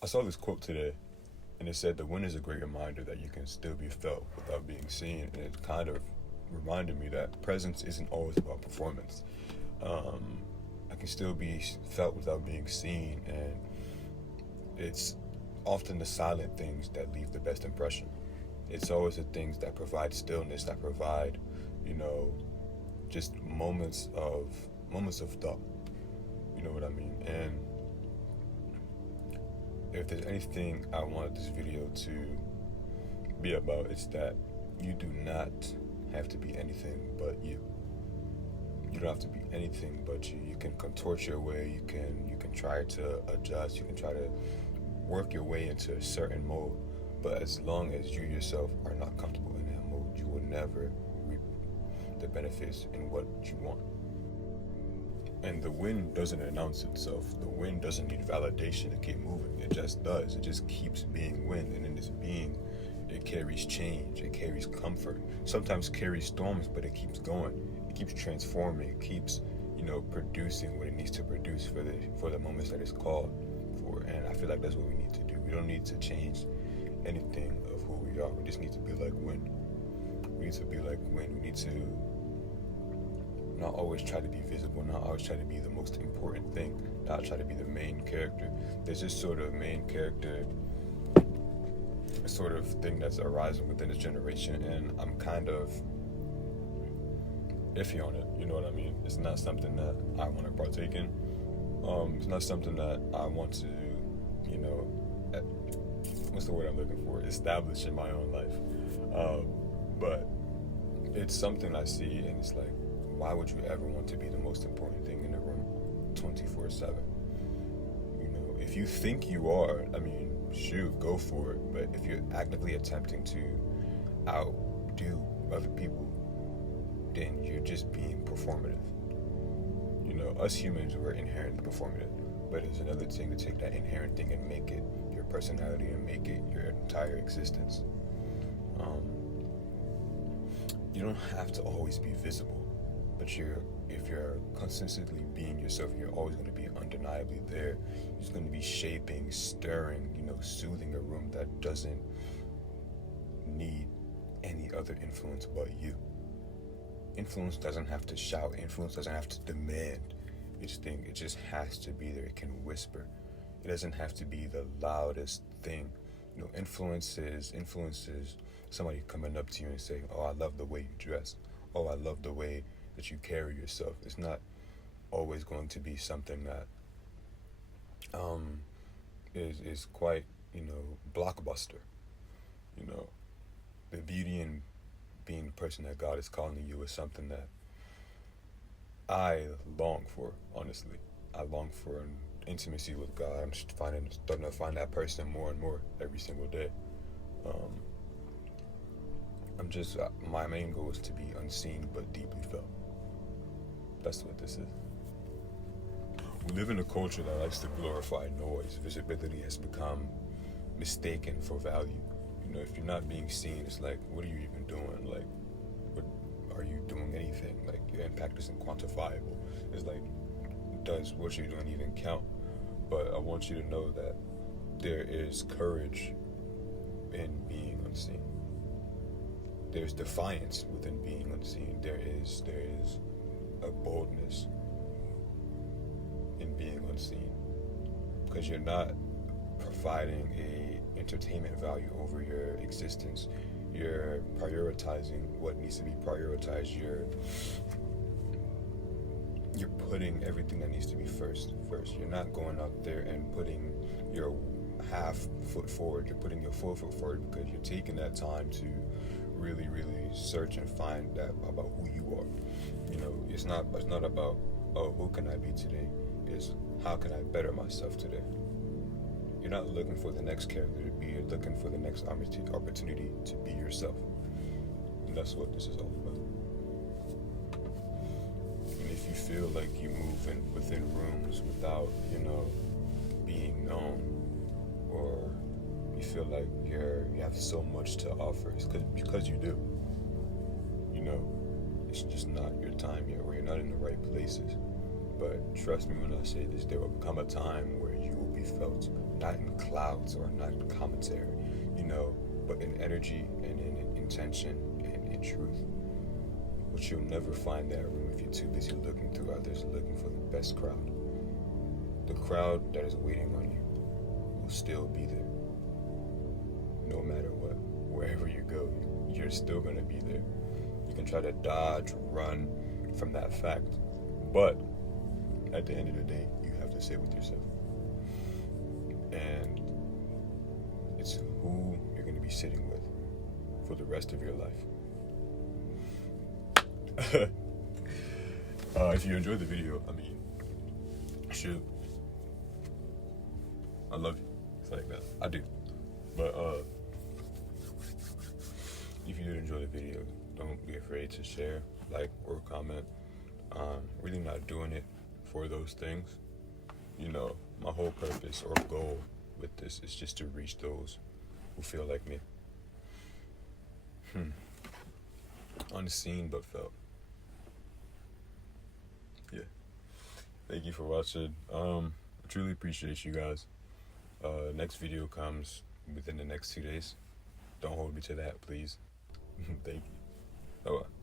I saw this quote today, and it said, "The wind is a great reminder that you can still be felt without being seen." And it kind of reminded me that presence isn't always about performance. Um, I can still be felt without being seen, and it's often the silent things that leave the best impression. It's always the things that provide stillness, that provide, you know, just moments of thought. You know what I mean? And if there's anything I wanted this video to be about, it's that you do not have to be anything but you. You don't have to be anything but you. You can contort your way. You can try to adjust. You can try to work your way into a certain mode. But as long as you yourself are not comfortable in that mode, you will never reap the benefits in what you want. And the wind doesn't announce itself. The wind doesn't need validation to keep moving. It just does. It just keeps being wind. And in this being, it carries change. It carries comfort. Sometimes carries storms, but it keeps going. It keeps transforming. It keeps, producing what it needs to produce for the moments that it's called for. And I feel like that's what we need to do. We don't need to change anything of who we are. We just need to be like wind. We need to be like wind. We need to not always try to be visible, not always try to be the most important thing, not try to be the main character. There's this sort of main character sort of thing that's arising within this generation, and I'm kind of iffy on it, you know what I mean? It's not something that I want to partake in. It's not something that I want to, eh, what's the word I'm looking for? Establish in my own life. But it's something I see, and it's like, why would you ever want to be the most important thing in the room 24/7? If you think you are, shoot, go for it. But if you're actively attempting to outdo other people, then you're just being performative. Us humans, we're inherently performative. But it's another thing to take that inherent thing and make it your personality and make it your entire existence. You don't have to always be visible. But if you're consistently being yourself, you're always going to be undeniably there. You're just going to be shaping, stirring, soothing a room that doesn't need any other influence but you. Influence doesn't have to shout. Influence doesn't have to demand its thing. It just has to be there. It can whisper. It doesn't have to be the loudest thing. Influence is somebody coming up to you and saying, "Oh, I love the way you dress. Oh, I love the way that you carry yourself." It's not always going to be something that is quite, blockbuster. The beauty in being the person that God is calling you is something that I long for, honestly. I long for an intimacy with God. I'm starting to find that person more and more every single day. My main goal is to be unseen but deeply felt. That's what this is. We live in a culture that likes to glorify noise. Visibility has become mistaken for value. If you're not being seen, it's like, what are you even doing? Like, what are you doing anything? Like, your impact isn't quantifiable. It's like, does what you're doing even count? But I want you to know that there is courage in being unseen. There's defiance within being unseen. There is a boldness in being unseen, because you're not providing a entertainment value over your existence. You're prioritizing what needs to be prioritized. You're putting everything that needs to be first. You're not going out there and putting your half foot forward. You're putting your full foot forward because you're taking that time to really, really search and find that about who you are. It's not about, oh, who can I be today? It's how can I better myself today? You're not looking for the next character to be. You're looking for the next opportunity to be yourself. And that's what this is all about. And if you feel like you move within rooms without, being known, or you feel like you have so much to offer, it's because you do. It's just not your time yet, or you're not in the right places. But trust me when I say this, there will come a time where you will be felt, not in clouds or not in commentary, but in energy and in intention and in truth. Which you'll never find that room if you're too busy looking through others, looking for the best crowd. The crowd that is waiting on you will still be there. No matter what, wherever you go, you're still going to be there. You can try to dodge, run from that fact, but at the end of the day, you have to sit with yourself. And it's who you're going to be sitting with for the rest of your life. If you enjoyed the video, shoot, I love you. It's like that. I do. But if you did enjoy the video, don't be afraid to share, like, or comment. Really not doing it for those things. My whole purpose or goal with this is just to reach those who feel like me. Unseen but felt. Yeah. Thank you for watching. I truly appreciate you guys. Next video comes within the next 2 days. Don't hold me to that, please. Thank you. Bye-bye.